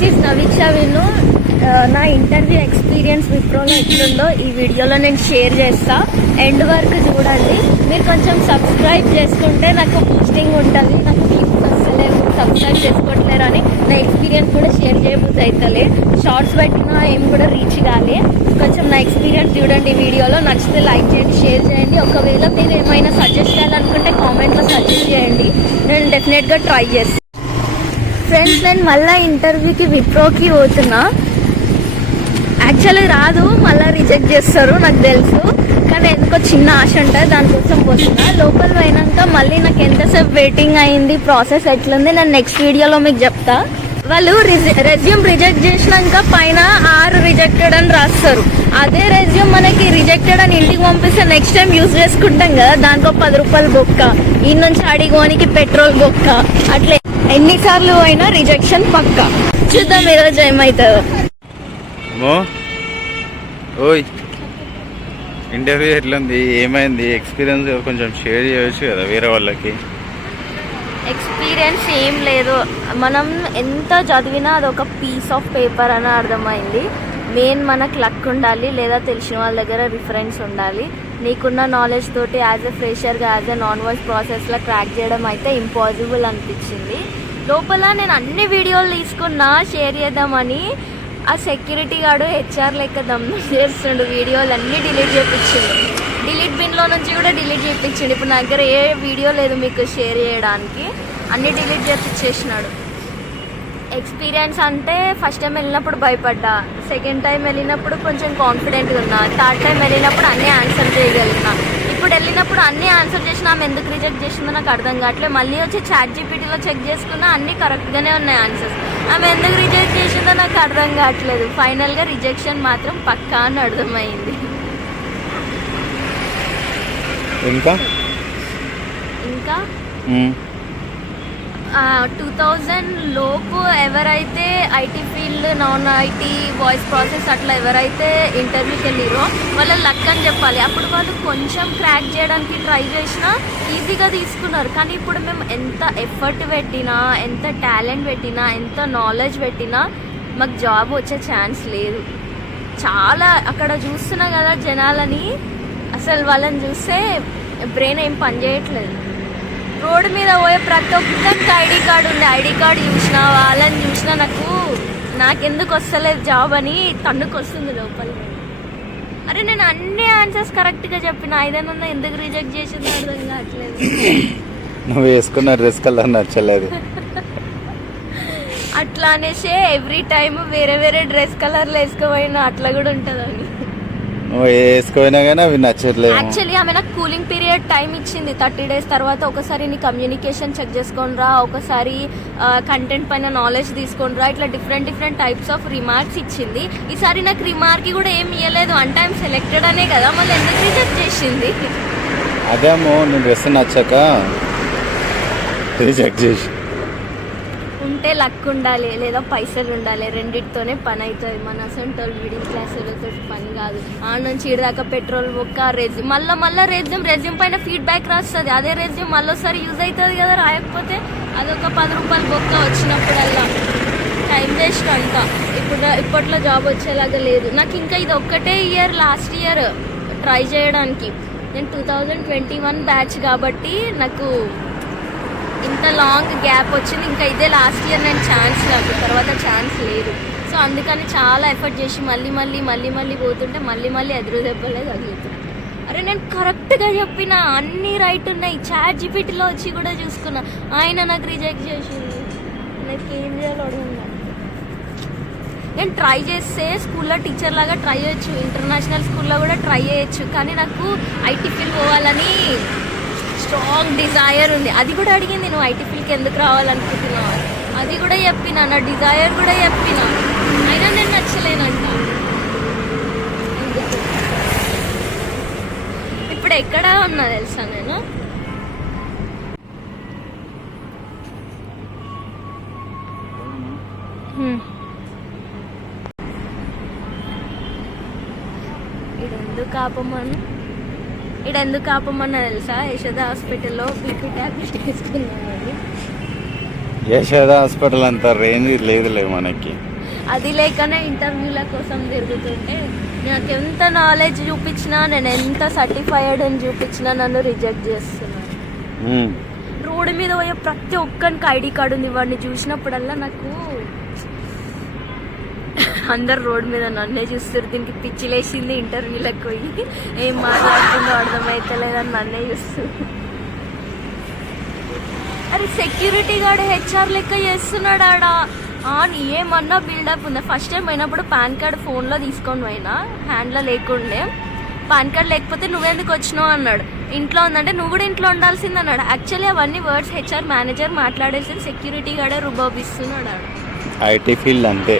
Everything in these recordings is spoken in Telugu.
దిస్ ఈజ్ నవీక్ష విను. నా ఇంటర్వ్యూ ఎక్స్పీరియన్స్ విప్రోలో ఎట్లుందో ఈ వీడియోలో నేను షేర్ చేస్తా. ఎండ్ వరకు చూడండి. మీరు కొంచెం సబ్స్క్రైబ్ చేసుకుంటే నాకు బూస్టింగ్ ఉంటుంది. నాకు వ్యూస్ వస్తలేవు, సబ్స్క్రైబ్ చేసుకోవట్లేరు అని నా ఎక్స్పీరియన్స్ కూడా షేర్ చేయబుద్ధి అవుతలే. షార్ట్స్ పెట్టినా ఏం కూడా రీచ్ కాలే. కొంచెం నా ఎక్స్పీరియన్స్ చూడండి వీడియోలో. నచ్చితే లైక్ చేయండి, షేర్ చేయండి. ఒకవేళ మీరు ఏమైనా సజెస్ట్ చేయాలనుకుంటే కామెంట్లో సజెస్ట్ చేయండి. నేను డెఫినెట్గా ట్రై చేస్తాను. ఫ్రెండ్స్, నేను మళ్ళీ ఇంటర్వ్యూకి విప్రోకి పోతున్నా. యాక్చువల్లీ రాదు, మళ్ళీ రిజెక్ట్ చేస్తారు నాకు తెలుసు. కానీ ఎందుకో చిన్న ఆశ ఉంటుంది, దానికోసం పోతున్నా. లోపల పోయినాక మళ్ళీ నాకు ఎంతసేపు వెయిటింగ్ అయింది, ప్రాసెస్ ఎట్లుంది నేను నెక్స్ట్ వీడియోలో మీకు చెప్తా. వాళ్ళు రెజ్యూమ్ రిజెక్ట్ చేసినాక పైన 6 రిజెక్టెడ్ అని రాస్తారు. అదే రెజ్యూమ్ మనకి రిజెక్టెడ్ అని ఇంటికి పంపిస్తే నెక్స్ట్ టైం యూజ్ చేసుకుంటాం కదా, దానికో 10 రూపాయలు బొక్క, ఈ నుంచి అడిగోనికి పెట్రోల్ బొక్క. అట్లే ఎన్నిసార్లు అయినా రిజెక్షన్ పక్క. చూద్దాం ఈరోజు ఏమవుతుందో. ఓయ్, ఇంటర్వ్యూ ఎట్లుంది, ఏమైంది, ఎక్స్పీరియన్స్ కొంచెం షేర్ చేయవచ్చు కదా వేరే వాళ్ళకి. ఎక్స్పీరియన్స్ ఏం లేదు, మనం ఎంత చదివినా అదొక పీస్ ఆఫ్ పేపర్ అని అర్థమైంది. మెయిన్ మనకు లక్ ఉండాలి, లేదా తెలిసిన వాళ్ళ దగ్గర రిఫరెన్స్ ఉండాలి. నీకున్న నాలెడ్జ్ తోటి యాజ్ ఎ ఫ్రెషర్గా, యాజ్ ఎ నాన్ వాయిస్ ప్రాసెస్లో క్రాక్ చేయడం అయితే ఇంపాసిబుల్ అనిపించింది. లోపల నేను అన్ని వీడియోలు తీసుకున్నా షేర్ చేద్దామని. ఆ సెక్యూరిటీ గార్డు హెచ్ఆర్ లెక్క దమ్ము చేస్తుండు, వీడియోలు అన్నీ డిలీట్ చేయించిండు. డిలీట్ బిన్లో నుంచి కూడా డిలీట్ చేయించిండు. ఇప్పుడు నా దగ్గర ఏ వీడియో లేదు మీకు షేర్ చేయడానికి, అన్నీ డిలీట్ చేయించేసినాడు. ఎక్స్పీరియన్స్ అంటే ఫస్ట్ టైం వెళ్ళినప్పుడు భయపడ్డా, సెకండ్ టైం వెళ్ళినప్పుడు కొంచెం కాన్ఫిడెంట్గా ఉన్నా, థర్డ్ టైం వెళ్ళినప్పుడు అన్నీ ఆన్సర్ చేయగలిగినా. ఇప్పుడు వెళ్ళినప్పుడు అన్నీ ఆన్సర్ చేసినా ఆమె ఎందుకు రిజెక్ట్ చేసిందో నాకు అర్థం కావట్లేదు. మళ్ళీ వచ్చి చాట్ జీపీటీలో చెక్ చేసుకున్నా అన్నీ కరెక్ట్గానే ఉన్నాయి ఆన్సర్స్. ఆమె ఎందుకు రిజెక్ట్ చేసిందో నాకు అర్థం కావట్లేదు. ఫైనల్గా రిజెక్షన్ మాత్రం పక్కా అని అర్థమైంది. ఇంకా 2000 లోపు ఎవరైతే IT field, non IT, voice process అట్లా ఎవరైతే ఇంటర్వ్యూకి వెళ్ళిరో వాళ్ళ లక్ అని చెప్పాలి. అప్పుడు వాళ్ళు కొంచెం క్రాక్ చేయడానికి ట్రై చేసినా ఈజీగా తీసుకున్నారు. కానీ ఇప్పుడు మేము ఎంత ఎఫర్ట్ పెట్టినా, ఎంత టాలెంట్ పెట్టినా, ఎంత నాలెడ్జ్ పెట్టినా మాకు జాబ్ వచ్చే ఛాన్స్ లేదు. చాలా అక్కడ చూస్తున్నా కదా జనాలని, అసలు వాళ్ళని చూస్తే బ్రెయిన్ ఏం పని చేయట్లేదు. రోడ్డు మీద పోయే ప్రతి ఒక్కరికి ఐడి కార్డు ఉంది. ఐడి కార్డు చూసినా, వాళ్ళని చూసినా నాకెందుకు వస్తలేదు జాబ్ అని తన్నుకు వస్తుంది లోపల. అరే నేను అన్ని ఆన్సర్స్ కరెక్ట్గా చెప్పిన, ఐదన్నా ఎందుకు రిజెక్ట్ చేసిందో అర్థం కావట్లేదు. నువ్వు వేసుకున్న డ్రెస్ కలర్ నచ్చలేదు. అట్లా అనేసి ఎవ్రీ టైం వేరే వేరే డ్రెస్ కలర్లు వేసుకోపోయినా అట్లా కూడా ఉంటుందని. వేసుకోయినా కానీ అవి నచ్చట్లేదు. యాక్చువల్లీ ఆమె నాకు కూలింగ్ పీరియడ్ టైం ఇచ్చింది. 30 days తర్వాత ఒకసారి నీ కమ్యూనికేషన్ చెక్ చేసుకొని రా, ఒకసారి కంటెంట్ పైన నాలెడ్జ్ తీసుకొని రా, ఇట్లా డిఫరెంట్ టైప్స్ ఆఫ్ రిమార్క్స్ ఇచ్చింది. ఈసారి నాకు రిమార్క్ కూడా ఏం ఇవ్వలేదు. వన్ టైం సెలెక్టెడ్ అనే కదా, మళ్ళీ ఎందుకు రిజెక్ట్ చేసింది? అదేమో నీ డ్రెస్ నచ్చాక రిజెక్ట్ చేసి. ఉంటే లక్ ఉండాలి, లేదా పైసలు ఉండాలి, రెండిటితోనే పని అవుతుంది. మన అసలు మిడిల్ క్లాస్ వాళ్ళతో పని కాదు. ఆ నుంచి ఇడదాకా పెట్రోల్ ఒక్క రెజ్యూమ్, మళ్ళీ రెజ్యూమ్ పైన ఫీడ్బ్యాక్ రాస్తుంది. అదే రెజ్యూమ్ మళ్ళీసారి యూజ్ అవుతుంది కదా, రాయకపోతే అదొక 10 రూపాయలు బొక్క వచ్చినప్పుడల్లా టైం వేస్ట్ అంతా. ఇప్పట్లో జాబ్ వచ్చేలాగా లేదు నాకు. ఇంకా ఇది ఒక్కటే ఇయర్, లాస్ట్ ఇయర్ ట్రై చేయడానికి. నేను 2021 బ్యాచ్ కాబట్టి నాకు ఇంత లాంగ్ గ్యాప్ వచ్చింది. ఇంకా ఇదే లాస్ట్ ఇయర్ నేను ఛాన్స్, నాకు తర్వాత ఛాన్స్ లేదు. సో అందుకని చాలా ఎఫర్ట్ చేసి మళ్ళీ పోతుంటే మళ్ళీ ఎదురు దెబ్బలే తగులుతుంది. అరే నేను కరెక్ట్గా చెప్పిన, అన్నీ రైట్ ఉన్నాయి. చాట్ జీపీటీలో వచ్చి కూడా చూసుకున్నా, ఆయన నాకు రిజెక్ట్ చేసింది. నాకు ఏం చేయాలో అడుగున్నా. నేను ట్రై చేస్తే స్కూల్లో టీచర్ లాగా ట్రై చేయొచ్చు, ఇంటర్నేషనల్ స్కూల్లో కూడా ట్రై చేయొచ్చు. కానీ నాకు ఐటీ ఫీల్డ్ పోవాలని స్ట్రాంగ్ డిజైర్ ఉంది. అది కూడా అడిగింది, నువ్వు ఐటీ ఫీల్డ్కి ఎందుకు రావాలనుకుంటున్నావు, అది కూడా చెప్పినా, నా డిజైర్ కూడా చెప్పినా. అయినా నేను నచ్చలేనంట. ఇప్పుడు ఎక్కడ ఉన్నా తెలుసా నేను? ఎందుకు ఆపమన్నా తెలుసా? యశోద హాస్పిటల్లో బీపీ ట్యాబ్లెట్ వేసుకున్నాను. యశోద హాస్పిటల్ అంత రేంజ్ లేదులే మనకి. అది లేకనే ఇంటర్వ్యూల కోసం తిరుగుతుంటే నాకు ఎంత నాలెడ్జ్ చూపించినా, నేను ఎంత సర్టిఫైడ్ అని చూపించినా నన్ను రిజెక్ట్ చేస్తున్నారు. రోడ్డు మీద పోయే ప్రతి ఒక్కరికి ఐడి కార్డు ఉంది. వాడిని చూసినప్పుడల్లా నాకు అందరు రోడ్డు మీద నన్నే చూస్తారు. దీనికి పిచ్చిలేసింది. ఇంటర్వ్యూలకు పోయి ఏం మాట్లాడుతుందో అర్థమైతలేదని నన్నే చూస్తారు. అరే సెక్యూరిటీ గార్డ్ హెచ్ఆర్ లెక్క చేస్తున్నాడు ఆడ. ఏమన్నా బిల్డప్ ఉందా? ఫస్ట్ టైం పోయినప్పుడు పాన్ కార్డ్ ఫోన్లో తీసుకొని పోయినా, హ్యాండ్లో లేకుండే. పాన్ కార్డ్ లేకపోతే నువ్వెందుకు వచ్చినావు అన్నాడు. ఇంట్లో ఉందంటే నువ్వు కూడా ఇంట్లో ఉండాల్సింది అన్నాడు. యాక్చువల్లీ అవన్నీ వర్డ్స్ హెచ్ఆర్ మేనేజర్ మాట్లాడేసి సెక్యూరిటీ గార్డే రుబాబిస్తున్నాడు ఆడ. ఐటీ ఫీల్డ్ అంతే.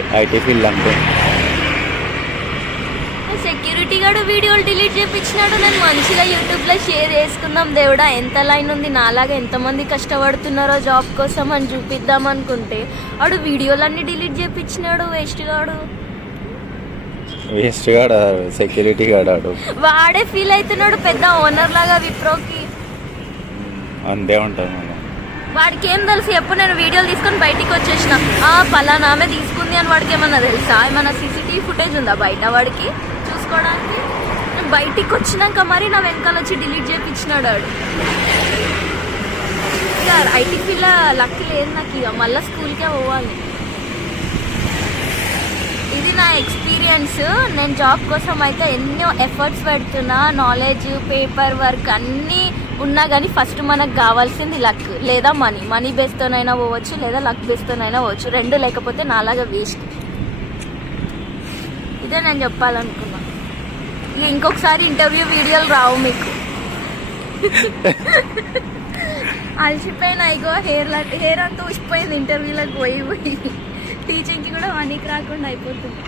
సెక్యూరిటీ గార్డు వీడియోలు డిలీట్ చేయించినాడు. నేను మంచిగా యూట్యూబ్లో షేర్ చేసుకుందాం దేవుడా, ఎంత లైన్ ఉంది నాలాగా ఎంతమంది కష్టపడుతున్నారో జాబ్ కోసం అని చూపిద్దాం అనుకుంటే వాడు వీడియోలన్నీ డిలీట్ చేయించినాడు. వేస్ట్ గాడు సెక్యూరిటీ గార్డ్ వాడే ఫీల్ అవుతున్నాడు పెద్ద ఓనర్ లాగా విప్రోకి. అంతే ఉంటుంది మనం. వాడికి ఏం తెలుసు ఎప్పుడు నేను వీడియోలు తీసుకొని బయటికి వచ్చేసిన పలానా ఆమె తీసుకుంది అని వాడికి ఏమన్నా తెలుసా? ఏమన్నా సీసీటీవీ ఫుటేజ్ ఉందా బయట వాడికి చూసుకోవడానికి? నేను బయటికి వచ్చినాక మరి నా వెనకాల వచ్చి డిలీట్ చేయించినాడు వాడు. ఇక ఐటీ ఫీల్డ్ లక్ లేదు నాకు. ఇక మళ్ళీ స్కూల్కే పోవాలి. ఇది నా ఎక్స్పీరియన్స్. నేను జాబ్ కోసం అయితే ఎన్నో ఎఫర్ట్స్ పెడుతున్నా. నాలెడ్జ్, పేపర్ వర్క్ అన్నీ ఉన్నా కానీ ఫస్ట్ మనకు కావాల్సింది లక్ లేదా మనీ బేస్తోనైనా పోవచ్చు, లేదా లక్ బేస్తోనైనా పోవచ్చు. రెండు లేకపోతే నాలాగా వేస్ట్. ఇదే నేను చెప్పాలనుకున్నా. ఇక ఇంకొకసారి ఇంటర్వ్యూ వీడియోలు రావు మీకు. అలసిపోయినా ఇగో హెయిర్ అంతా ఊసిపోయింది ఇంటర్వ్యూలకు పోయి. టీచింగ్కి కూడా మనీకి రాకుండా అయిపోతుంది.